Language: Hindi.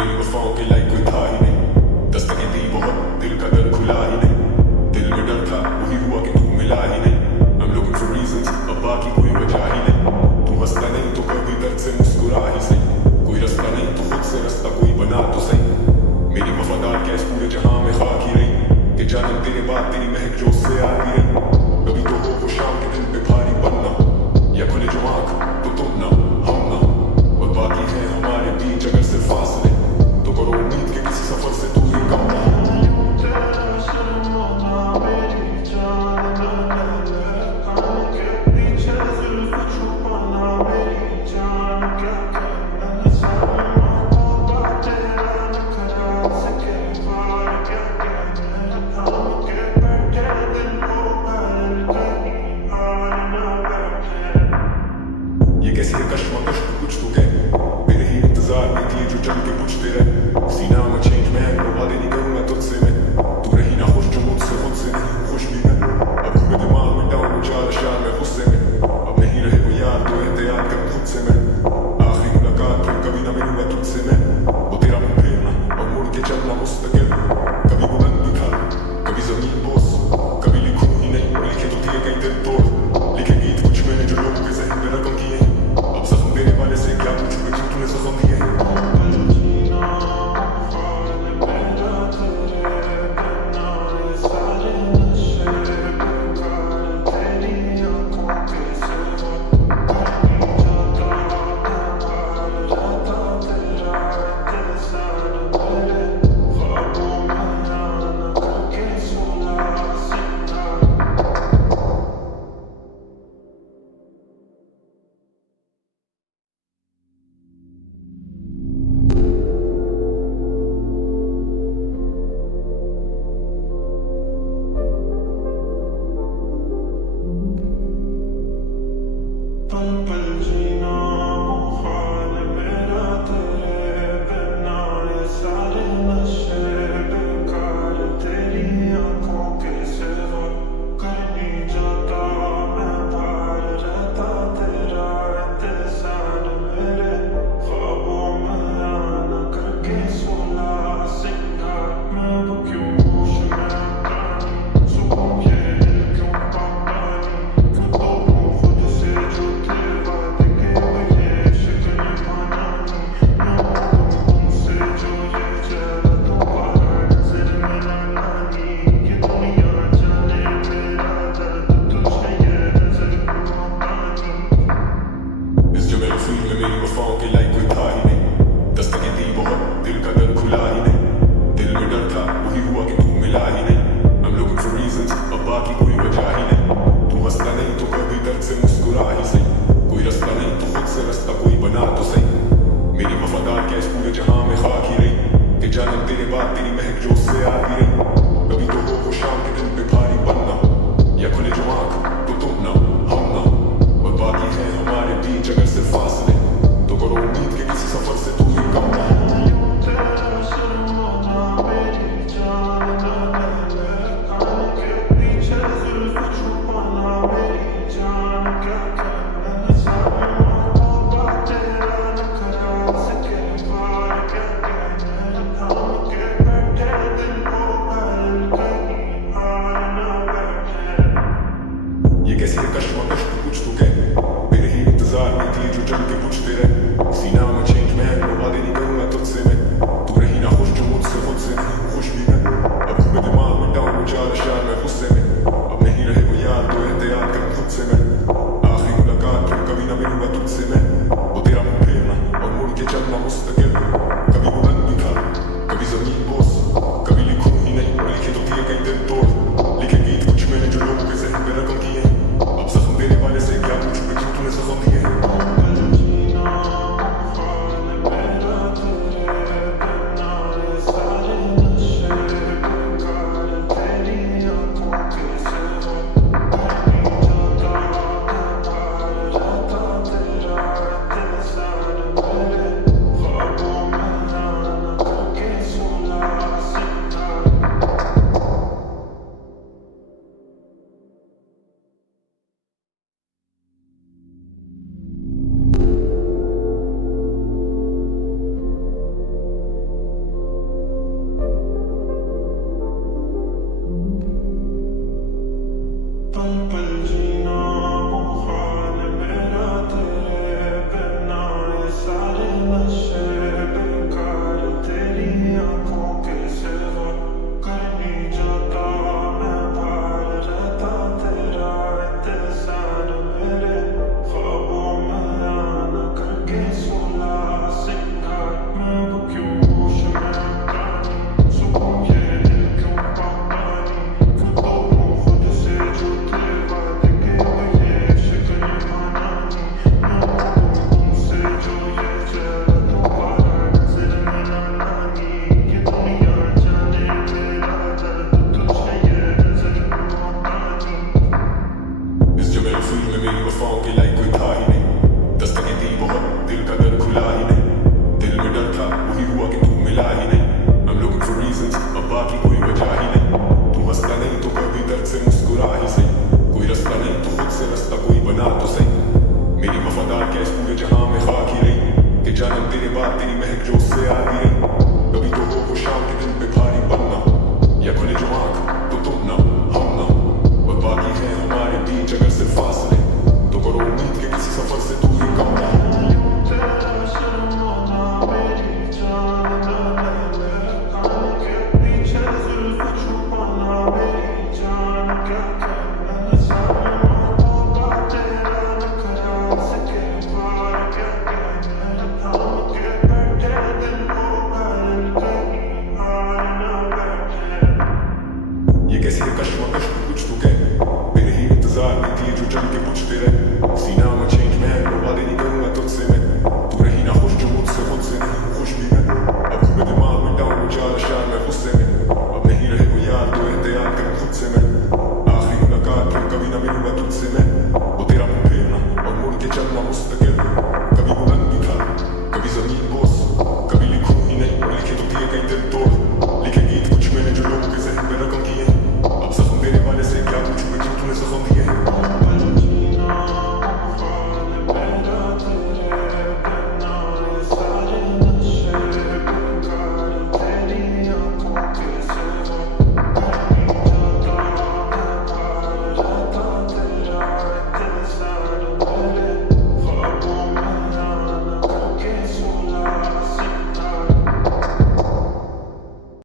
मेरी वफाओं के लायक कोई था ही नहीं। दस्तकें दी बहुत, दिल का दर खुला ही नहीं। दिल में डर था, वही हुआ कि तू मिला ही नहीं। I'm looking for reasons, अब बाकी कोई वजह ही नहीं। तू हंसता नहीं तो कभी दर्द से मुस्कुरा ही सही। कोई रास्ता नहीं तो खुद से रास्ता कोई बना तो सही। मेरी वफादार क्या इस पूरे जहां में खाक ही रही कि जानम तेरे बाद तेरी महक जो उससे आती रही। कभी तो हो शाम के दिन पे भारी बनना, या खुले जो आँख तो तुम ना हम ना, और बाकी है हमारे बीच अगर सिर्फ फासले, तो करो उम्मीद के किसी सफर से तू ही कम ना। ये कैसी है कश्मकश तो कुछ तो कह, मेरे ही इंतजार में दिए जो चल के पूछते रहे। सीना में चेंज मैं वादे नहीं करूंगा तुझसे मैं, तू रही ना खुश जो मुझसे खुद से नहीं खुश भी मैं। अब घूमे दिमाग में डाउन चार अशार में गुस्से में, अब नहीं रहे वो यार तो एहतियात कर खुद से मैं। आखिरी मुलाकात फिर कभी ना मिलूंगा तुझसे मैं, वो तेरा मुंह फेरना और मुड़ के चलना मुस्तकिल। कभी बुलंद भी था, कभी जमीन बोस, कभी लिखूं ही नहीं लिखे तो दिए कई दिल तोड़। लिखे गीत कुछ मैंने जो लोगों के जहन में रकम किए, अब जख्म देने वाले से क्या पूछूं कि क्यों तूने जख्म दिए। बाद तेरी महक जो उससे आ गई। कभी तो हो शाम के दिन पे भारी बनना, या खुले जो आँख तो तुम ना हम ना, और बाकी है हमारे बीच अगर सिर्फ फासले, तो करो उम्मीद के किसी सफर से दूरी कम ना। ये कैसी है कश्मकश कुछ तो कह, मेरे ही इंतजार में दिए जो चल के पूछते रहे। सीना में चेंज मैं वादे नहीं करूंगा तुझसे मैं, तू रही ना खुश जो मुझसे खुद से नहीं हूँ खुश भी मैं। अब मेरे दिमाग में डाउन चार अशार में गुस्से में, अब नहीं रहे वो यार तो एहतियात कर खुद से मैं। आखिरी मुलाकात फिर कभी ना मिलूंगा तुझसे मैं, वो तेरा मुंह फेरना और मुड़ के चलना मुस्तकिल। कभी बुलंद भी था कभी जमीन बोस,